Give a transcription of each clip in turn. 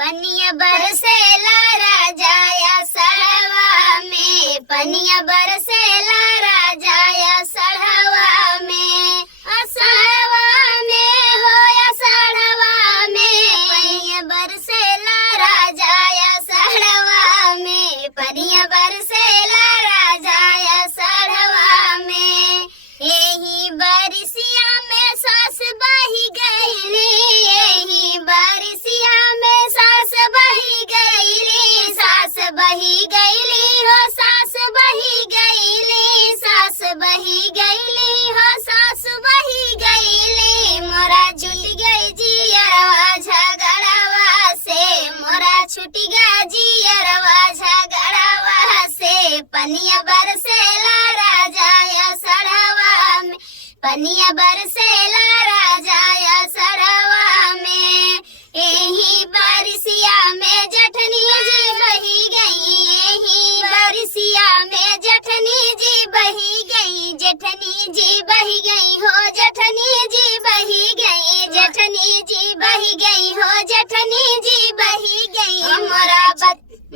पनिया बरसेला राजाया सड़वा में, पनिया बरसेला राजाया सड़वा में, असड़वा में हो या सड़वा में, पनिया बरसेला राजाया सड़वा में, पनिया बरसेला राजाया सड़वा में। यही बरसिया में सास बही गईली, यही बरसिया में सास बही गईली, सास बही गईली हो सास बही गईली, सास बही गईली हो सास बही गईली। मोरा छूट गई जियरवा झगड़वा से, मोरा छूट गया जियरवा झगड़वा से, पनिया बरसेला राजाया सड़वा में, पनिया बरसेला राजाया सड़वा में। यही बारिशिया में जठनी जी बही गई, यही बारिशिया में जठनी जी बही गई, जठनी जी बही गई हो जठनी जी बही गई, जठनी जी बही गई हो जठनी जी बही गई।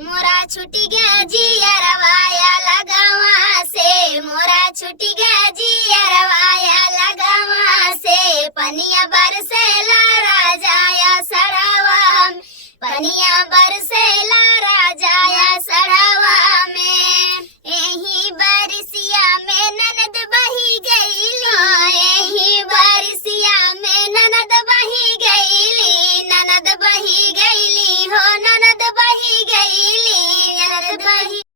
मोरा छुटी गया जियरवाया लगावा से, मोरा छुटी गया जियरवाया लगावा से, पनिया बरसेला राजाया सड़वा में, पनिया बरसेला